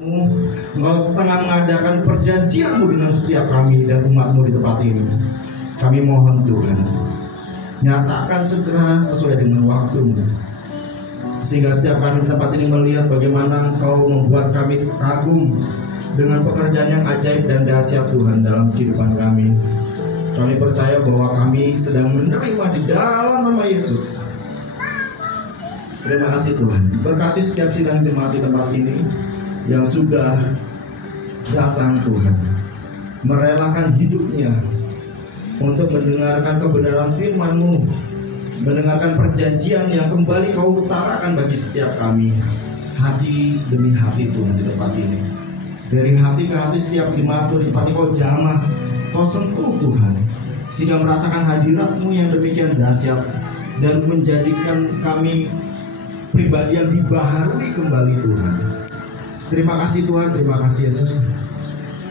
Engkau setengah mengadakan perjanjian-Mu dengan setiap kami dan umat-Mu di tempat ini. Kami mohon Tuhan, nyatakan segera sesuai dengan waktu-Mu, sehingga setiap kami di tempat ini melihat bagaimana Engkau membuat kami kagum dengan pekerjaan yang ajaib dan dahsyat Tuhan dalam kehidupan kami. Kami percaya bahwa kami sedang menerima di dalam nama Yesus. Terima kasih Tuhan. Berkati setiap sidang jemaat di tempat ini yang sudah datang Tuhan, merelakan hidupnya untuk mendengarkan kebenaran firman-Mu, mendengarkan perjanjian yang kembali Kau utarakan bagi setiap kami, hati demi hati Tuhan di tempat ini. Dari hati ke hati setiap jemaat Tuhan di tempat ini Kau jamah, Kau sentuh Tuhan, sehingga merasakan hadirat-Mu yang demikian dahsyat dan menjadikan kami pribadi yang dibaharui kembali Tuhan. Terima kasih Tuhan, terima kasih Yesus.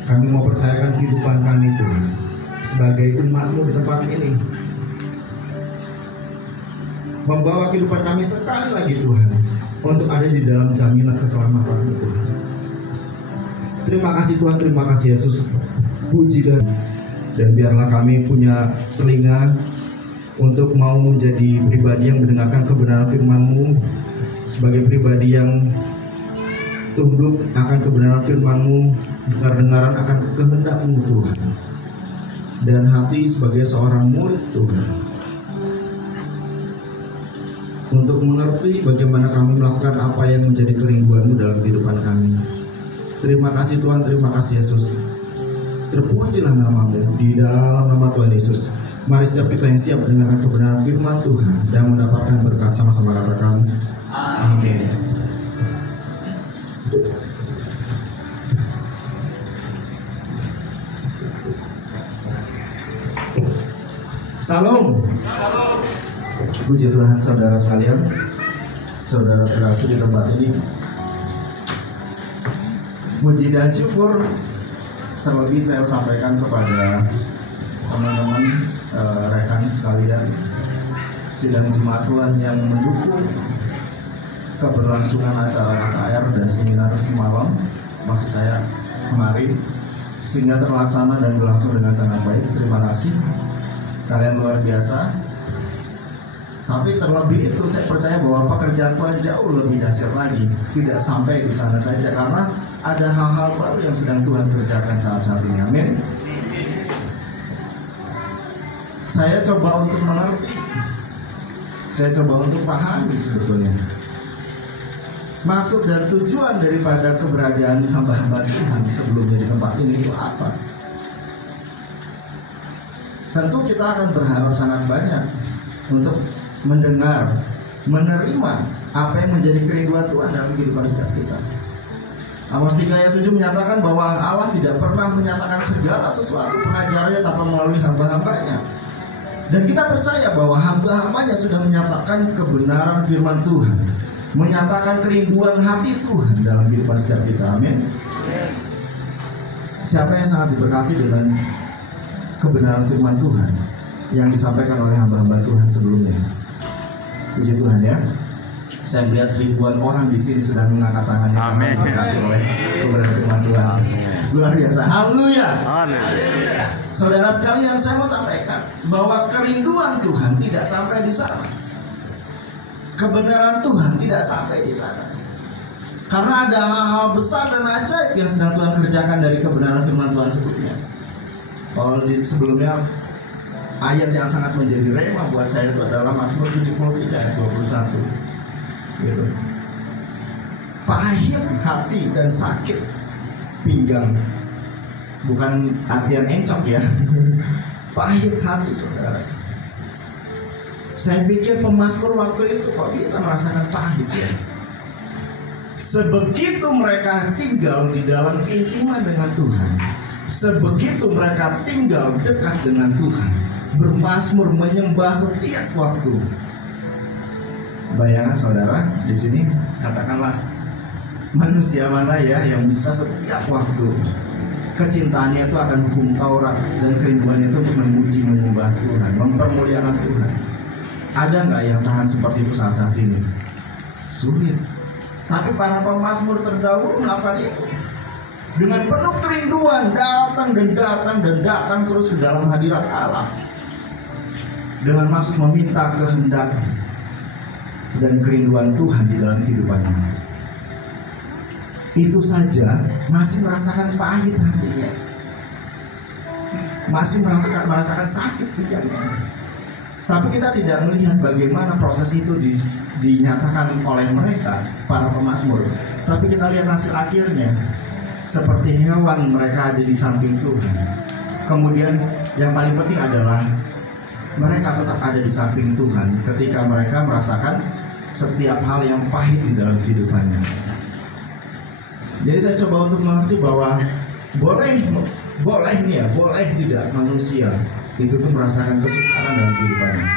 Kami mau percayakan kehidupan kami Tuhan sebagai umat-Mu di tempat ini, membawa kehidupan kami sekali lagi Tuhan untuk ada di dalam jaminan keselamatan-Mu Tuhan. Terima kasih Tuhan, terima kasih Yesus. Puji dan biarlah kami punya telinga untuk mau menjadi pribadi yang mendengarkan kebenaran firman-Mu, sebagai pribadi yang tunduk akan kebenaran firman-Mu, kedengaran akan kehendak-Mu Tuhan, dan hati sebagai seorang murid Tuhan untuk mengerti bagaimana kami melakukan apa yang menjadi kerinduan-Mu dalam kehidupan kami. Terima kasih Tuhan, terima kasih Yesus. Terpujilah nama-Mu di dalam nama Tuhan Yesus. Mari setiap kita yang siap mendengarkan kebenaran firman Tuhan dan mendapatkan berkat, sama-sama katakan amin. Salam. Puji Tuhan saudara sekalian, saudara terkasih di tempat ini. Puji dan syukur terlebih saya sampaikan kepada teman-teman rekan sekalian sidang jemaat Tuhan yang mendukung keberlangsungan acara KKR dan seminar semalam, maksud saya kemarin, sehingga terlaksana dan berlangsung dengan sangat baik. Terima kasih, kalian luar biasa. Tapi terlebih itu saya percaya bahwa pekerjaan Tuhan jauh lebih dahsyat lagi. Tidak sampai di sana saja, karena ada hal-hal baru yang sedang Tuhan kerjakan saat-saat ini. Amin. Saya coba untuk mengerti, saya coba untuk pahami sebetulnya maksud dan tujuan daripada keberadaan hamba-hamba Tuhan sebelumnya di tempat ini itu apa. Tentu kita akan berharap sangat banyak untuk mendengar, menerima apa yang menjadi kerinduan Tuhan dalam kehidupan setiap kita. Amos 3 ayat 7 menyatakan bahwa Allah tidak pernah menyatakan segala sesuatu pengajarannya tanpa melalui hamba-hambanya. Dan kita percaya bahwa hamba-hambanya sudah menyatakan kebenaran firman Tuhan, menyatakan kerinduan hati Tuhan dalam kehidupan setiap kita. Amin. Siapa yang sangat diberkati dengan kebenaran firman Tuhan yang disampaikan oleh hamba-hamba Tuhan sebelumnya? Puji Tuhan ya. Saya melihat ribuan orang di sini sedang mengangkat tangannya. Amin. Diberkati oleh kebenaran firman Tuhan. Luar biasa. Haleluya. Amin. Saudara sekalian, saya mau sampaikan bahwa kerinduan Tuhan tidak sampai di sana. Kebenaran Tuhan tidak sampai di sana. Karena ada hal-hal besar dan ajaib yang sedang Tuhan kerjakan dari kebenaran firman Tuhan sebelumnya. Kalau sebelumnya ayat yang sangat menjadi rema buat saya itu adalah Mazmur 73 ayat 21. Gitu. Pahit hati dan sakit pinggang, bukan artian encok ya. Pahit hati saudara. Saya pikir pemazmur waktu itu kok bisa merasakan pahit ya. Sebegitu mereka tinggal di dalam keintiman dengan Tuhan, sebegitu mereka tinggal dekat dengan Tuhan, bermazmur menyembah setiap waktu. Bayangan saudara, di sini katakanlah manusia mana ya yang bisa setiap waktu kecintaannya itu akan hukum Taurat dan kerinduannya itu untuk memuji menyembah Tuhan, mempermuliakan Tuhan. Ada nggak yang tahan seperti itu saat-saat ini? Sulit. Tapi para pemazmur terdahulu melakukan itu dengan penuh kerinduan, datang dan datang dan datang terus ke dalam hadirat Allah, dengan maksud meminta kehendak dan kerinduan Tuhan di dalam kehidupannya. Itu saja masih merasakan pahit hatinya, masih merasakan sakit pikirannya. Tapi kita tidak melihat bagaimana proses itu dinyatakan oleh mereka, para pemazmur. Tapi kita lihat hasil akhirnya, seperti hewan mereka ada di samping Tuhan. Kemudian yang paling penting adalah mereka tetap ada di samping Tuhan ketika mereka merasakan setiap hal yang pahit di dalam kehidupannya. Jadi saya coba untuk mengerti bahwa boleh tidak manusia itu tuh merasakan kesukaran dalam kehidupannya.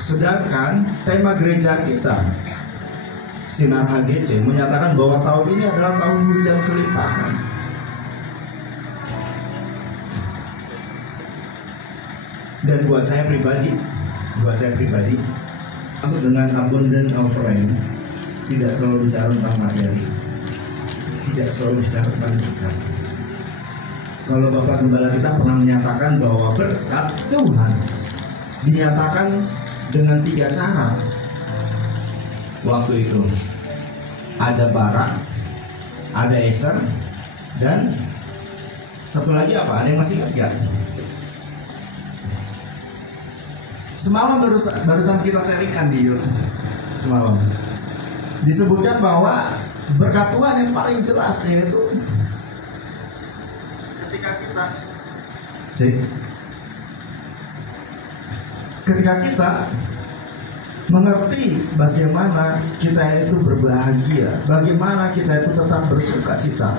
Sedangkan tema gereja kita, Sinar HGC, menyatakan bahwa tahun ini adalah tahun hujan kelimpahan. Dan buat saya pribadi, maksud dengan abundant of rain tidak selalu bicara tentang materi, tidak selalu bicara tentang berkat. Kalau Bapak Gembala kita pernah menyatakan bahwa berkat Tuhan dinyatakan dengan 3 cara. Waktu itu ada bara, ada eser, dan satu lagi apa? Ada yang masih ingat gak? Semalam barusan kita sharingkan di YouTube. Semalam disebutkan bahwa berkat Tuhan yang paling jelas yaitu ketika kita mengerti bagaimana kita itu berbahagia, bagaimana kita itu tetap bersuka cita,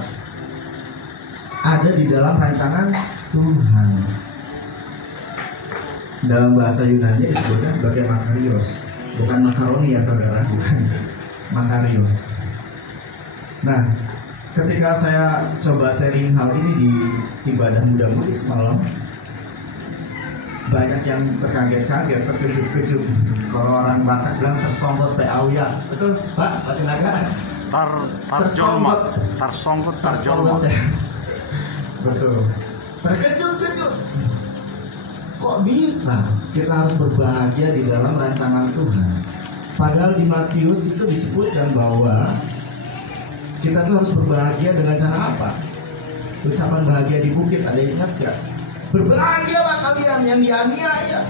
ada di dalam rancangan Tuhan. Dalam bahasa Yunani disebutnya sebagai makarios, bukan makaroni ya saudara, bukan makarios. Nah, ketika saya coba sharing hal ini di ibadah muda-mudi semalam, banyak yang terkaget-kaget, terkejut-kejut. Kalau orang Batak bilang tersongkot peauya, betul Pak? Pak Sinaga? Tersongkot ya. Betul. Terkejut-kejut. Kok bisa kita harus berbahagia di dalam rancangan Tuhan? Padahal di Matius itu disebutkan bahwa kita tuh harus berbahagia dengan cara apa? Ucapan bahagia di bukit, ada yang ingat gak? Berbahagialah kalian yang dianiaya,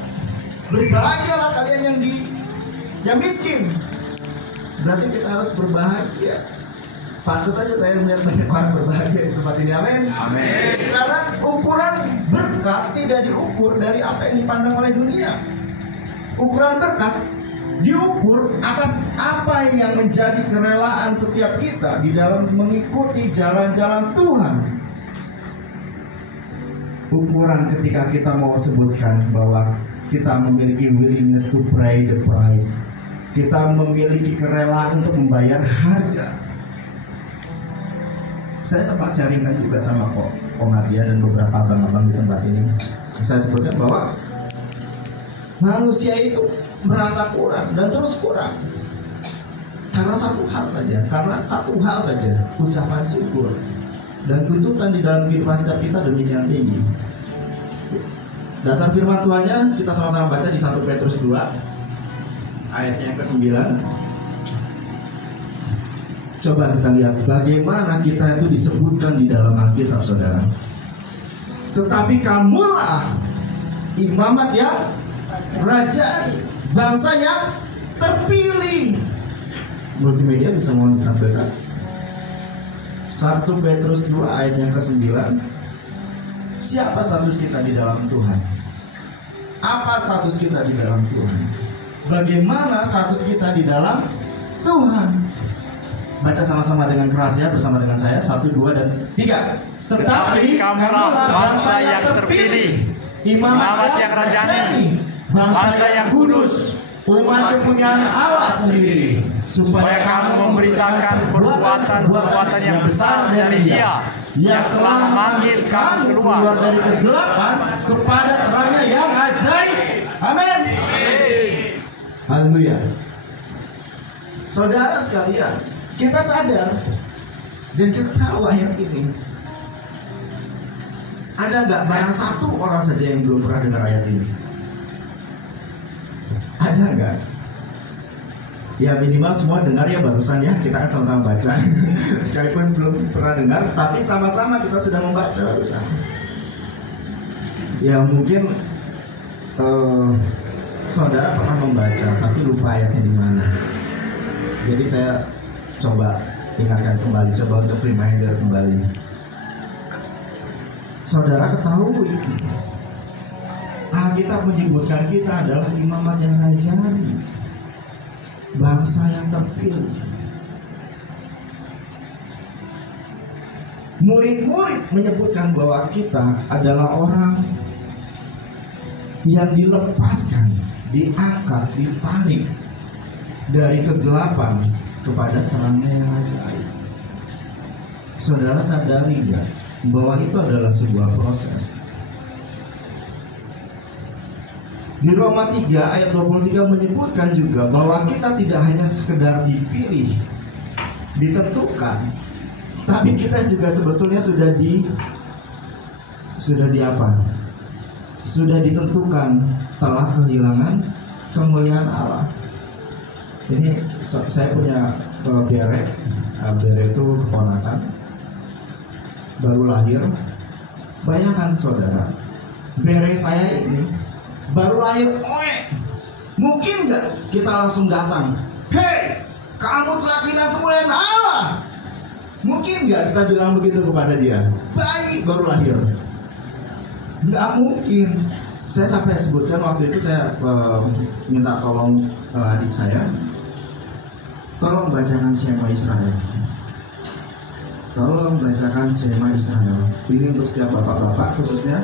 berbahagialah kalian yang miskin. Berarti kita harus berbahagia. Pantas saja saya melihat banyak orang berbahagia di tempat ini, amin. Amin. Karena ukuran berkat tidak diukur dari apa yang dipandang oleh dunia. Ukuran berkat diukur atas apa yang menjadi kerelaan setiap kita di dalam mengikuti jalan-jalan Tuhan. Ukuran ketika kita mau sebutkan bahwa kita memiliki willingness to pay the price, kita memiliki kerelaan untuk membayar harga. Saya sempat sharingkan juga sama Ko Nadia dan beberapa abang-abang di tempat ini. Saya sebutkan bahwa manusia itu merasa kurang dan terus kurang karena satu hal saja, ucapan syukur. Dan tuntutan di dalam kehidupan setiap kita demikian tinggi. Dasar firman Tuhannya kita sama-sama baca di 1 Petrus 2 ayatnya yang ke-9. Coba kita lihat bagaimana kita itu disebutkan di dalam Alkitab, saudara. Tetapi kamulah imamat yang rajani, bangsa yang terpilih. Multimedia bisa mohon ditampilkan 1 Petrus 2 ayat yang ke-9. Siapa status kita di dalam Tuhan? Apa status kita di dalam Tuhan? Bagaimana status kita di dalam Tuhan? Baca sama-sama dengan keras ya, bersama dengan saya. 1, 2, dan 3. Tetapi kamulah bangsa yang terpilih, imamat yang rajani, bangsa yang kudus, umat kepunyaan Allah sendiri, supaya kamu memberitakan perbuatan yang besar dari Dia yang telah memanggil kamu keluar dari kegelapan kepada terangnya yang ajaib. Amin. Haleluya. Saudara sekalian, Kita sadar dan kita tahu ayat ini. Ada nggak barang satu orang saja yang belum pernah dengar ayat ini? Ada nggak? Ya minimal semua dengar ya barusan ya. Kita kan sama-sama baca. Sekalipun belum pernah dengar, tapi sama-sama kita sudah membaca barusan. Ya mungkin saudara pernah membaca tapi lupa ayatnya di mana. Jadi saya coba ingatkan kembali, coba untuk reminder kembali. Saudara ketahui Alkitab menyebutkan kita adalah imamat yang rajani, bangsa yang terpilih. Murid-murid menyebutkan bahwa kita adalah orang yang dilepaskan, diangkat, ditarik dari kegelapan kepada terangnya yang ajaib. Saudara sadari gak bahwa itu adalah sebuah proses? Di Roma 3 ayat 23 menyebutkan juga bahwa kita tidak hanya sekedar dipilih, ditentukan, tapi kita juga sebetulnya sudah ditentukan telah kehilangan kemuliaan Allah. Ini saya punya bere itu keponakan baru lahir. Bayangkan saudara, bere saya ini baru lahir, mungkin nggak kita langsung datang, hei kamu telah kehilangan kemuliaan Allah? Mungkin nggak kita bilang begitu kepada dia, bayi baru lahir? Nggak mungkin. Saya sampai sebutkan waktu itu, saya minta tolong adik saya, tolong bacakan Shema Israel. Tolong bacakan Shema Israel. Ini untuk setiap bapak-bapak khususnya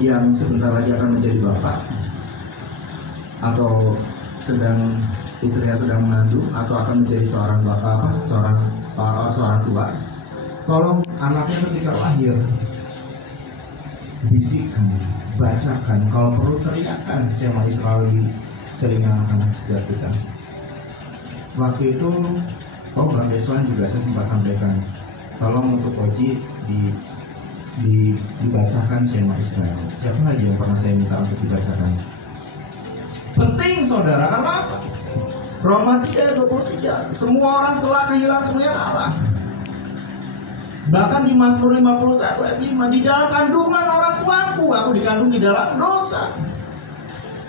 yang sebentar lagi akan menjadi bapak, atau istrinya sedang mengandung, atau akan menjadi seorang bapak, seorang tua. Tolong anaknya ketika lahir bisikkan, bacakan, kalau perlu teriakan Shema Israel di telinga anak-anak setiap kita. Waktu itu Bang Deswan juga saya sempat sampaikan, tolong untuk Oji dibacakan Shema Israel. Siapa lagi yang pernah saya minta untuk dibacakan? Penting saudara, karena apa? Roma 3:23, semua orang telah kehilangan kemuliaan Allah. Bahkan di Mazmur 51 ayat 5, di dalam kandungan orang tuaku aku dikandung di dalam dosa.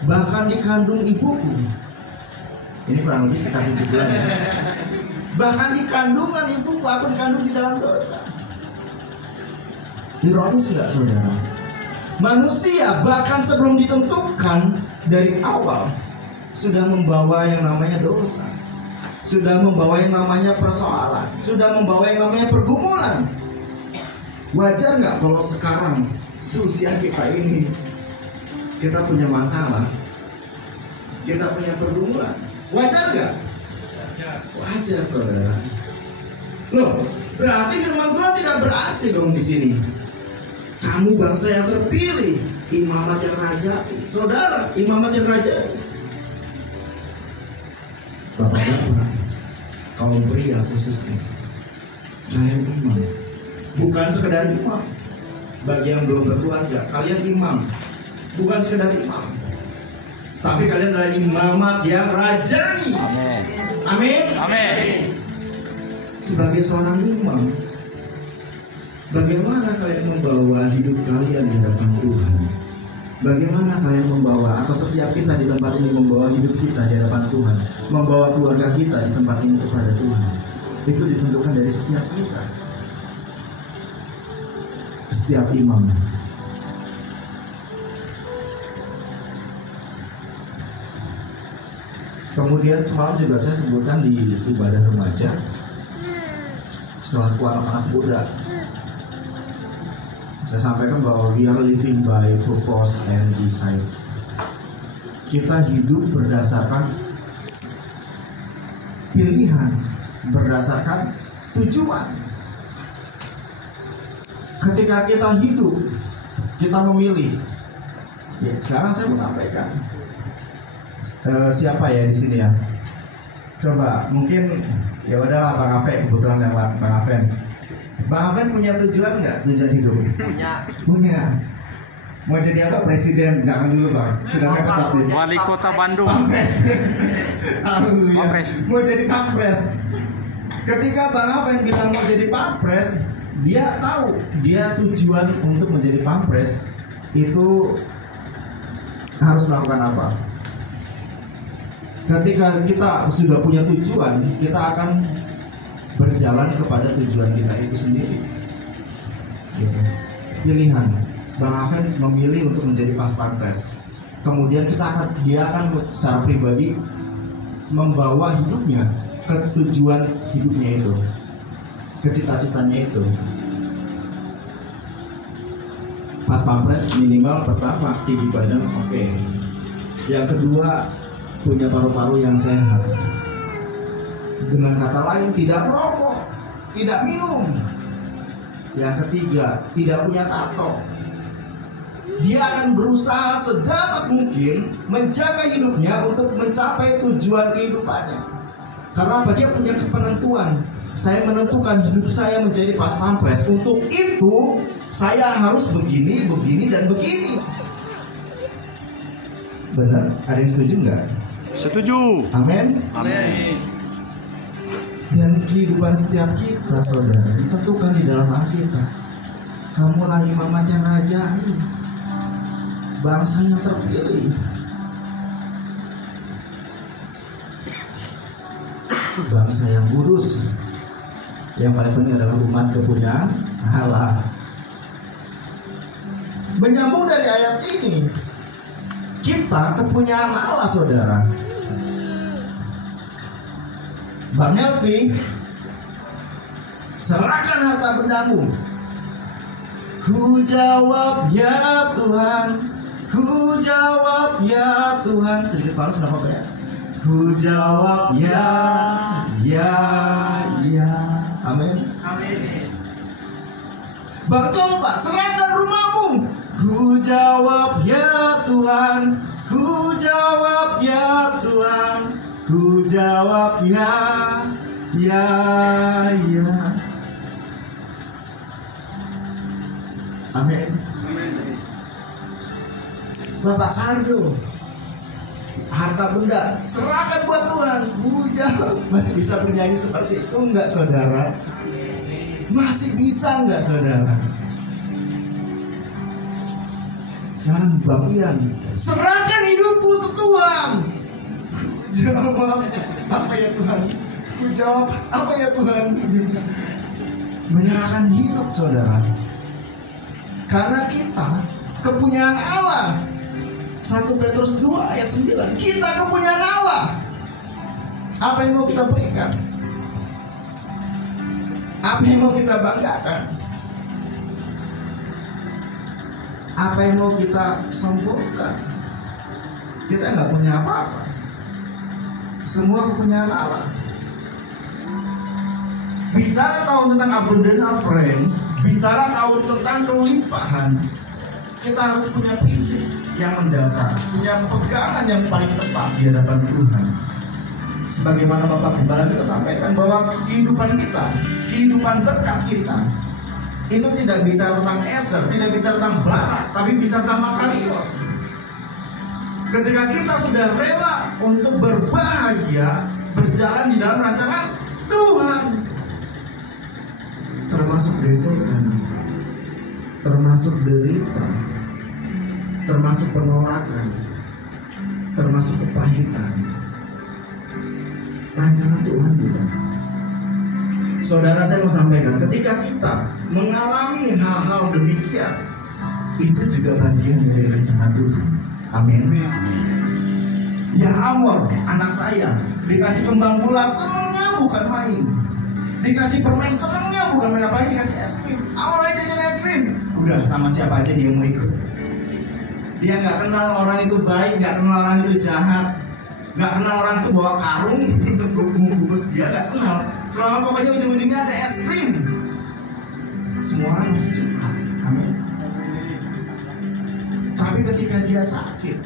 Bahkan di kandung ibuku. Ini kurang lebih sekitar 7 bulan ya. Bahkan di kandungan ibuku aku dikandung di dalam dosa. Ironis tidak saudara? Manusia bahkan sebelum ditentukan dari awal sudah membawa yang namanya dosa, sudah membawa yang namanya persoalan, sudah membawa yang namanya pergumulan. Wajar nggak kalau sekarang seusia kita ini kita punya masalah, kita punya pergumulan? Wajar nggak? Wajar saudara. Loh, berarti firman Tuhan tidak berarti dong di sini. Kamu bangsa yang terpilih, imamat yang raja. Saudara, imamat yang raja. Bapak-bapak, kaum pria khususnya, kalian imam. Bukan sekedar imam. Bagi yang belum berkeluarga, kalian imam. Bukan sekedar imam, tapi kalian adalah imamat yang rajani. Amin. Amin. Amin. Sebagai seorang imam, bagaimana kalian membawa hidup kalian di hadapan Tuhan? Bagaimana kalian membawa, atau setiap kita di tempat ini membawa hidup kita di hadapan Tuhan, membawa keluarga kita di tempat ini kepada Tuhan? Itu ditentukan dari setiap kita, setiap imam. Kemudian semalam juga saya sebutkan di ibadah remaja, selaku anak-anak muda, saya sampaikan bahwa we are living by purpose and design. Kita hidup berdasarkan pilihan, berdasarkan tujuan. Ketika kita hidup, kita memilih. Ya, sekarang saya mau sampaikan. Siapa ya di sini ya? Coba mungkin ya udahlah Bang Afen, kebetulan lewat Bang Afen. Bang Afen punya tujuan nggak? Tujuan hidup? Punya. Mau jadi apa? Presiden? Jangan dulu Bang. Sudah mepet waktu. Wali Kota Bandung. Pampres. Pampres. Mau jadi pampres. Ketika Bang Afen bilang mau jadi pampres, dia tahu dia tujuan untuk menjadi pampres itu harus melakukan apa. Ketika kita sudah punya tujuan, kita akan berjalan kepada tujuan kita itu sendiri. Pilihan. Bang Afen memilih untuk menjadi pas pampres. Kemudian dia akan secara pribadi membawa hidupnya ke tujuan hidupnya itu, ke cita-citanya itu. Pas pampres minimal pertama tinggi badan oke. Yang kedua punya paru-paru yang sehat. Dengan kata lain tidak merokok, tidak minum. Yang ketiga tidak punya tato. Dia akan berusaha sedapat mungkin menjaga hidupnya untuk mencapai tujuan kehidupannya. Karena apa? Dia punya penentuan. Saya menentukan hidup saya menjadi pas pampres. Untuk itu saya harus begini, begini, dan begini. Benar? Ada yang setuju nggak? Setuju. Amin. Amin. Dan kehidupan setiap kita, saudara, ditentukan di dalam Alkitab. Kamulah imamat yang rajani, bangsa yang terpilih, bangsa yang kudus. Yang paling penting adalah umat kepunyaan Allah. Menyambung dari ayat ini, kita kepunyaan Allah, saudara. Bang Helpi, serahkan harta bendamu. Ku jawab ya Tuhan, ku jawab ya Tuhan. Sedikit panas kenapa ya? Ku jawab ya, ya. Amin. Amin. Bang coba serahkan rumahmu. Ku jawab ya Tuhan, ku jawab ya Tuhan, ku jawab ya. Amin. Bapak Kardo, harta benda serahkan buat Tuhan. Ku jawab. Masih bisa bernyanyi seperti itu enggak, saudara? Masih bisa enggak, saudara? Sekarang Bang Ian, serahkan hidupku untuk Tuhan. Ku jawab apa ya Tuhan? Ku jawab apa ya Tuhan? Menyerahkan hidup, saudara. Karena kita kepunyaan Allah. 1 Petrus 2 ayat 9. Kita kepunyaan Allah. Apa yang mau kita berikan? Apa yang mau kita banggakan? Apa yang mau kita sombongkan? Kita nggak punya apa-apa. Semua kepunyaan Allah. Bicara tahun tentang abundant friend, bicara tahun tentang kelimpahan, kita harus punya prinsip yang mendasar, punya pegangan yang paling tepat di hadapan Tuhan. Sebagaimana Bapak Gembala kita sampaikan bahwa kehidupan kita, kehidupan berkat kita, itu tidak bicara tentang Eser, tidak bicara tentang Barak, tapi bicara tentang Makarios. Ketika kita sudah rela untuk berbahagia, berjalan di dalam rancangan Tuhan, termasuk gesekan, termasuk derita, termasuk penolakan, termasuk kepahitan, rancangan Tuhan juga. Saudara, saya mau sampaikan, ketika kita mengalami hal-hal demikian, itu juga bagian dari rencana Tuhan. Amin. Ya Amor, anak saya, dikasih kembang gula senangnya bukan main, dikasih permen senangnya bukan main, apalagi dikasih es krim. Amor aja jajan es krim, udah sama siapa aja dia mau ikut. Dia nggak kenal orang itu baik, nggak kenal orang itu jahat, nggak kenal orang itu bawa karung untuk bungkus, dia nggak kenal. Selama pokoknya ujung-ujungnya ada es krim, semua orang masih suka. Amin. Tapi ketika dia sakit,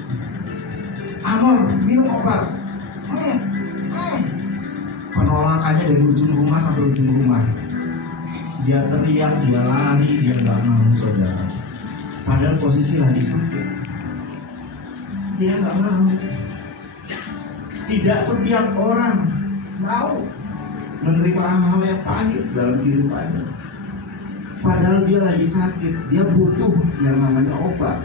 Amor minum obat, penolakannya dari ujung rumah sampai ujung rumah. Dia teriak, dia lari, dia nggak mau, saudara. Padahal posisi lagi sakit. Dia nggak mau. Tidak setiap orang mau menerima hal-hal yang pahit dalam kehidupannya. Padahal dia lagi sakit, dia butuh yang namanya obat.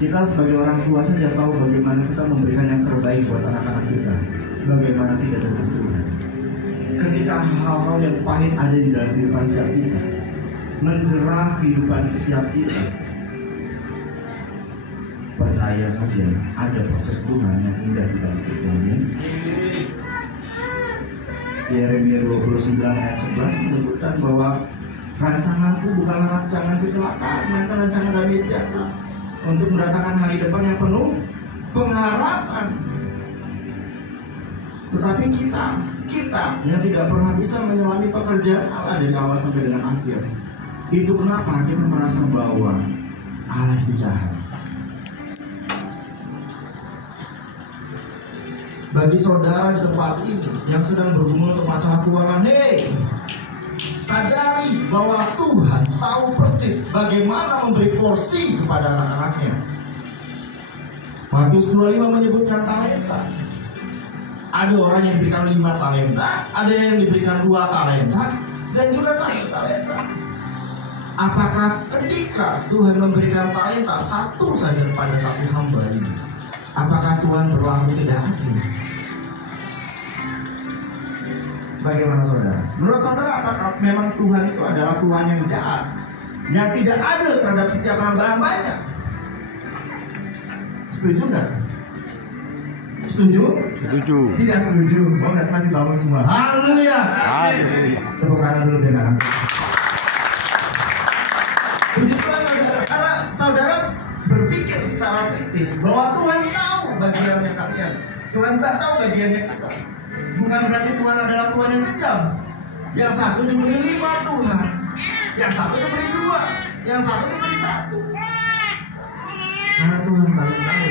Kita sebagai orang tua saja tahu bagaimana kita memberikan yang terbaik buat anak-anak kita. Bagaimana tidak dengan Tuhan. Ketika hal-hal yang pahit ada di dalam kehidupan setiap kita, mendera kehidupan setiap kita, percaya saja ada proses Tuhan yang indah di dalam kehidupan ini. Yeremia 29 ayat 11 menyebutkan bahwa rancanganku bukanlah rancangan kecelakaan, melainkan rancangan damai sejahtera untuk mendatangkan hari depan yang penuh pengharapan. Tetapi kita yang tidak pernah bisa menyelami pekerjaan Allah dari awal sampai dengan akhir, itu kenapa kita merasa bahwa Allah itu jahat. Bagi saudara di tempat ini yang sedang bergumul untuk masalah keuangan, sadari bahwa Tuhan tahu persis bagaimana memberi porsi kepada anak-anaknya. Matius 25 menyebutkan talenta. Ada orang yang diberikan 5 talenta, ada yang diberikan 2 talenta, dan juga 1 talenta. Apakah ketika Tuhan memberikan talenta 1 saja kepada 1 hamba ini, apakah Tuhan berlaku tidak adil? Bagaimana saudara? Menurut saudara, apakah memang Tuhan itu adalah Tuhan yang jahat, yang tidak adil terhadap setiap hamba-hambanya? Setuju nggak? Setuju? Setuju. Tidak setuju. Oh, berarti masih bangun semua. Haleluya. Haleluya. Tepuk tangan dulu dengan aku. Puji Tuhan saudara. Karena saudara berpikir secara kritis bahwa Tuhan tahu bagiannya kalian. Tuhan nggak tahu bagiannya kita. Bukan berarti Tuhan adalah Tuhan yang kejam. Yang satu diberi 5 Tuhan, yang satu diberi 2, yang satu diberi 1. Karena Tuhan paling tahu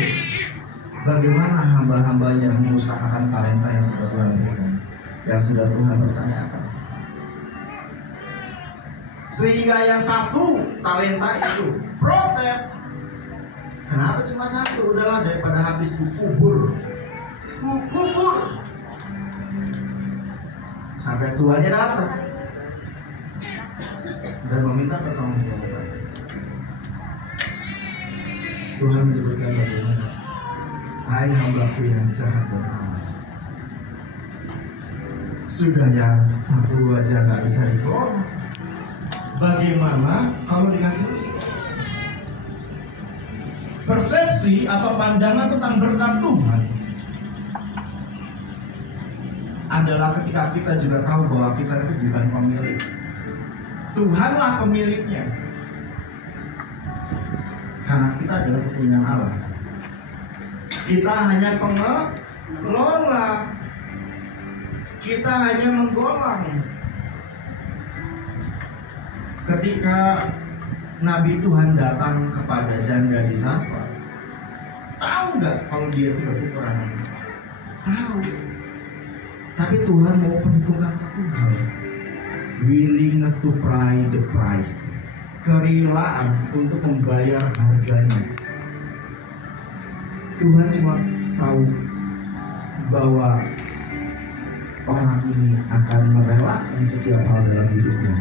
bagaimana hamba-hambanya mengusahakan talenta yang sudah Tuhan berikan, yang sudah Tuhan percayakan. Sehingga yang 1 talenta itu protes. Kenapa cuma 1? Udahlah, daripada habis kubur. Sampai tuannya datang dan meminta pertanggungjawaban. Tuhan menyebutkan bagaimana, hai hambaku yang jahat dan malas. Sudah yang 1 aja gak bisa dikelola, bagaimana kalau dikasih 5? Persepsi atau pandangan tentang berkat Tuhan adalah ketika kita juga tahu bahwa kita itu bukan pemilik. Tuhanlah pemiliknya. Karena kita adalah kepunyaan Allah. Kita hanya pengelola. Kita hanya menggolang. Ketika Nabi Tuhan datang kepada janda di Sarfat, tahu nggak kalau dia itu berukuran? Tahu. Tapi Tuhan mau perhitungkan satu hal, willingness to pay the price, kerelaan untuk membayar harganya. Tuhan cuma tahu bahwa orang ini akan merelakan setiap hal dalam hidupnya.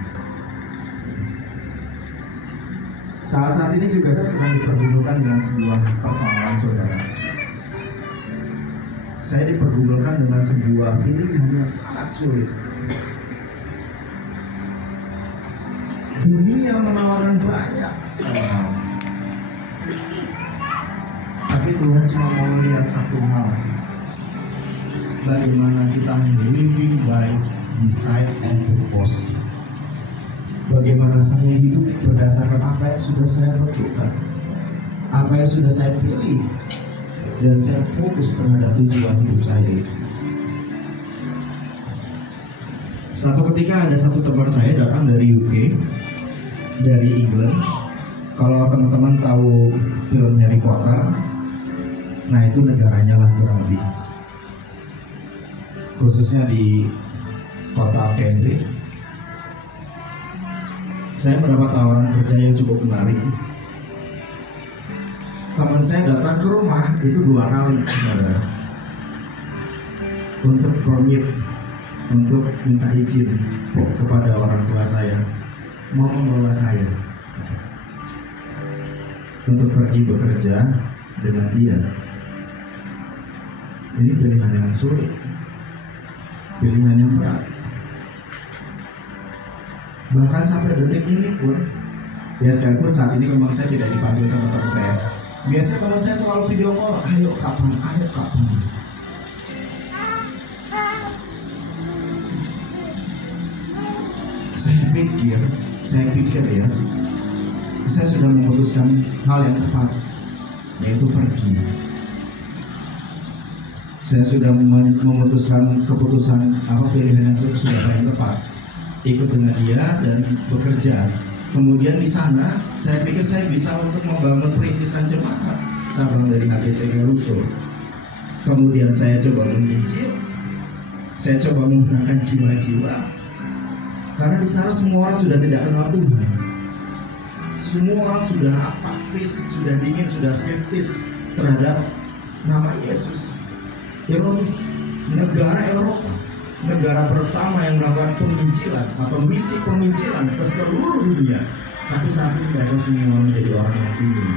Saat ini juga saya sedang dipergumulkan dengan sebuah persoalan saudara. Saya dipergumulkan dengan sebuah pilihan yang sangat sulit. Dunia menawarkan banyak hal, tapi Tuhan cuma mau melihat satu hal, bagaimana kita living by design and purpose. Bagaimana saya hidup berdasarkan apa yang sudah saya tentukan, apa yang sudah saya pilih, dan saya fokus terhadap tujuan hidup saya itu. Satu ketika ada satu teman saya datang dari UK, dari England. Kalau teman-teman tahu film Harry Potter, nah itu negaranya lah kurang lebih. khususnya di kota Cambridge, saya mendapat tawaran kerja yang cukup menarik. Teman saya datang ke rumah itu 2 kali, saudara, untuk komit, untuk minta izin kepada orang tua saya mau membawa saya untuk pergi bekerja dengan dia. Ini pilihan yang sulit, pilihan yang berat. Bahkan sampai detik ini pun, ya sekalipun saat ini memang saya tidak dipanggil sama teman saya. Biasanya teman saya selalu video call, ayo kapan. Saya pikir ya, saya sudah memutuskan hal yang tepat, yaitu pergi. Saya sudah memutuskan keputusan pilihan yang sudah paling tepat, ikut dengan dia dan bekerja. Kemudian di sana saya pikir saya bisa untuk membangun perintisan jemaat cabang dari HGC Galuso. Kemudian saya coba menginjil, saya coba menggunakan jiwa-jiwa, karena di sana semua orang sudah tidak kenal Tuhan. Semua orang sudah apatis, sudah dingin, sudah skeptis terhadap nama Yesus. Ironis, negara Eropa, negara pertama yang melakukan penginjilan atau misi penginjilan ke seluruh dunia, tapi saat ini mereka semua menjadi orang yang dingin,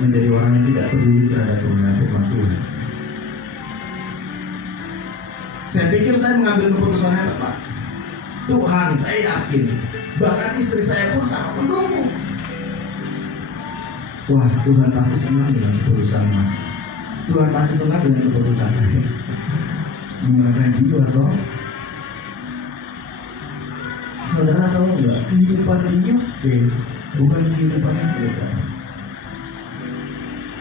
menjadi orang yang tidak peduli terhadap firman Tuhan. Saya pikir saya mengambil keputusan yang tepat. Tuhan, saya yakin, bahkan istri saya pun sangat mendukung. Wah, Tuhan pasti senang dengan keputusan Mas. Tuhan pasti senang dengan keputusan saya. Menggunakan jiwa toh. Saudara tahu nggak, kehidupan ini bukan kehidupan yang kita.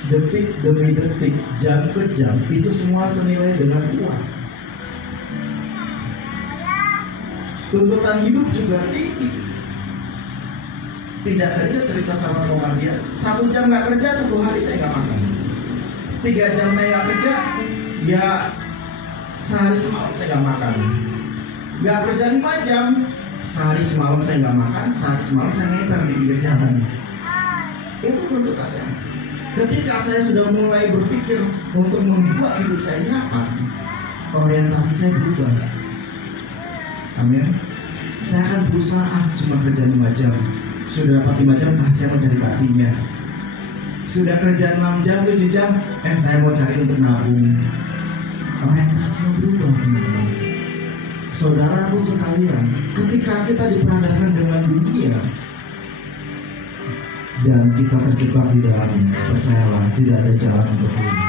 Detik demi detik, jam ke jam, itu semua senilai dengan uang. Tuntutan hidup juga tinggi. Tidak, tadi saya cerita sama Roman dia, 1 jam nggak kerja, 10 hari saya nggak makan. 3 jam saya nggak kerja, ya sehari semalam saya nggak makan. Nggak kerja 5 jam, sehari semalam saya nggak makan, sehari semalam saya ngeper di pinggir jalan. Itu tuntutannya. Ketika saya sudah mulai berpikir untuk membuat hidup saya nyaman, orientasi saya berubah. Amin. Saya akan berusaha cuma kerja 5 jam. Sudah dapat 5 jam, saya mau cari baktinya. Sudah kerja 6 jam, 7 jam, saya mau cari untuk nabung. Orientasinya berubah, teman-teman. Saudaraku sekalian, ketika kita diperhadapkan dengan dunia dan kita terjebak di dalamnya, percayalah, tidak ada jalan untuk pulang.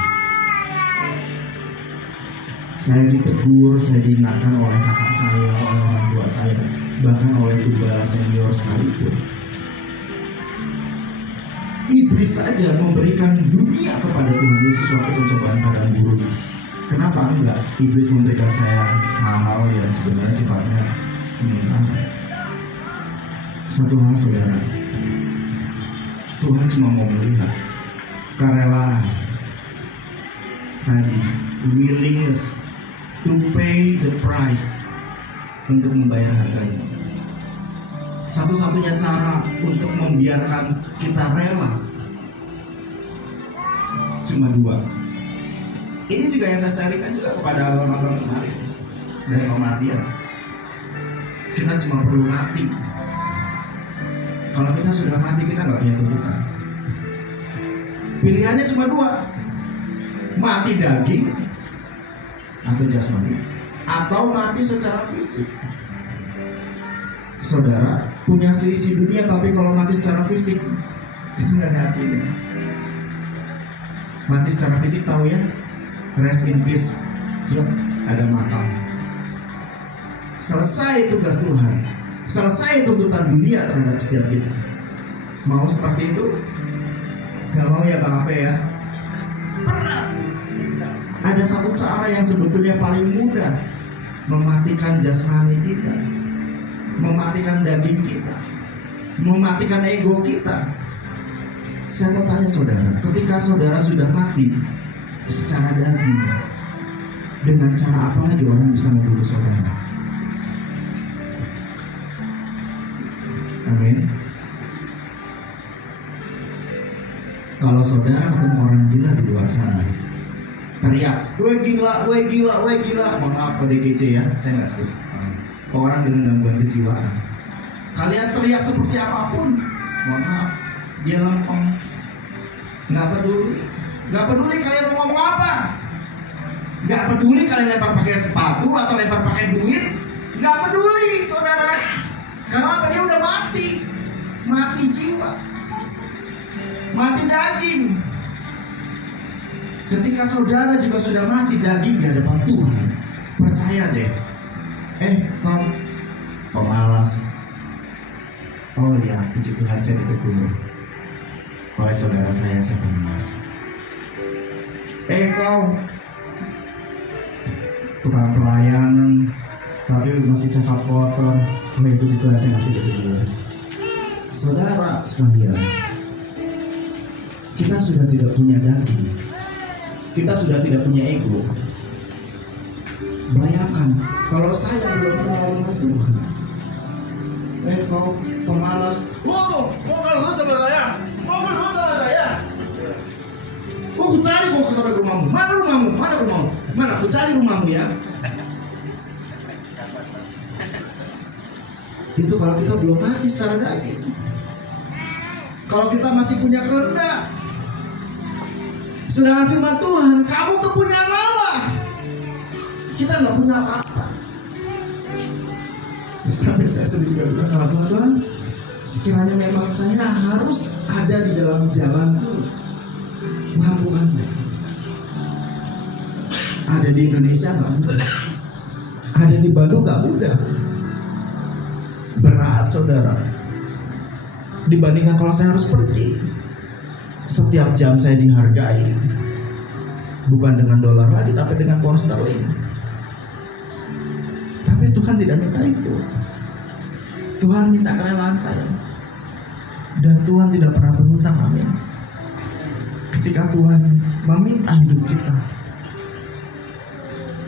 Saya ditegur, saya diingatkan oleh kakak saya, oleh orang tua saya, bahkan oleh gembala senior sekalipun. Iblis saja memberikan dunia kepada Tuhan Yesus waktu pencobaan padang gurun. Kenapa enggak iblis memberikan saya hal-hal yang sebenarnya sifatnya sementara? Satu hal, saudara, Tuhan cuma mau melihat kerelaan tadi, willingness to pay the price, untuk membayar harganya. Satu-satunya cara untuk membiarkan kita rela cuma 2. Ini juga yang saya sharingkan juga kepada abang-abang kemarin dari Muhammadiyah. Kita cuma perlu mati. Kalau kita sudah mati, kita nggak punya tuntutan. Pilihannya cuma 2, mati daging atau jasmani, atau mati secara fisik. Saudara punya seisi dunia, tapi kalau mati secara fisik itu nggak ada artinya. Mati secara fisik tahu ya, rest in peace, ada makam. Selesai tugas Tuhan, selesai tuntutan dunia terhadap setiap kita. Mau seperti itu? Gak mau ya Bang Ape ya? Berat. Ada satu cara yang sebetulnya paling mudah mematikan jasmani kita, mematikan daging kita, mematikan ego kita. Saya mau tanya saudara, ketika saudara sudah mati secara daging, Dengan cara apa lagi orang bisa membunuh saudara? Amin. Kalau saudara ketemu orang gila di luar sana, teriak, "Weh gila, weh gila, weh gila." Maaf PDGC ya, saya nggak sebut. Orang dengan gangguan kejiwaan. Kalian teriak seperti apapun, maaf, dia lempeng. Nggak peduli kalian mau ngomong apa. Nggak peduli kalian lempar pakai sepatu atau lempar pakai duit. Nggak peduli, saudara. Karena apa? Dia udah mati jiwa, mati daging. Ketika saudara juga sudah mati daging di hadapan Tuhan, percaya deh. Kamu pemalas. Oh ya, puji Tuhan saya ditegur oleh saudara saya pemalas. Kau tukang pelayanan tapi masih cakap kotor. Oh ya, puji Tuhan saya masih ditegur. Saudara sekalian, kita sudah tidak punya daging, kita sudah tidak punya ego. Bayangkan kalau saya belum kenal dengan Tuhan. Kau pemalas. Wow, mau keluar sama saya? Mau keluar sama saya? Aku cari kau sampai ke rumahmu. Mana rumahmu? Mana rumahmu? Mana? Aku cari rumahmu ya. Itu kalau kita belum mati secara daging. Kalau kita masih punya kehendak. Sedangkan firman Tuhan, kamu kepunyaan Allah. Kita nggak punya apa-apa. Sampai saya sendiri juga bilang sama Tuhan, sekiranya memang saya harus ada di dalam jalan itu, mampukan saya. Ada di Indonesia nggak mudah, ada di Bandung nggak mudah, berat saudara. Dibandingkan kalau saya harus pergi, setiap jam saya dihargai, bukan dengan dolar lagi, tapi dengan pound sterling. Tapi Tuhan tidak minta itu. Tuhan minta kerelaan saya. Dan Tuhan tidak pernah berhutang, amin. Ketika Tuhan meminta hidup kita,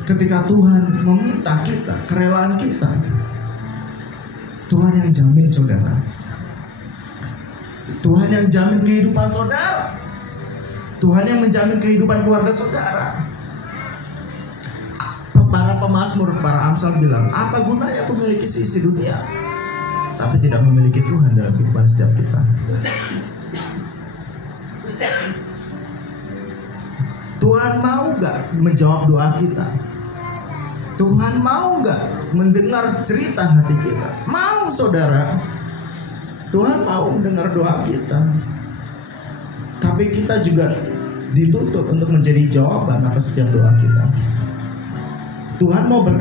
ketika Tuhan meminta kita, kerelaan kita, Tuhan yang jamin saudara. Tuhan yang jamin kehidupan saudara. Tuhan yang menjamin kehidupan keluarga saudara. Para pemazmur, para Amsal bilang, apa gunanya aku memiliki seisi dunia tapi tidak memiliki Tuhan dalam kehidupan setiap kita. Tuhan mau gak menjawab doa kita? Tuhan mau gak mendengar cerita hati kita? Mau saudara. Tuhan mau mendengar doa kita. Tapi kita juga dituntut untuk menjadi jawaban atas setiap doa kita. Tuhan mau berkata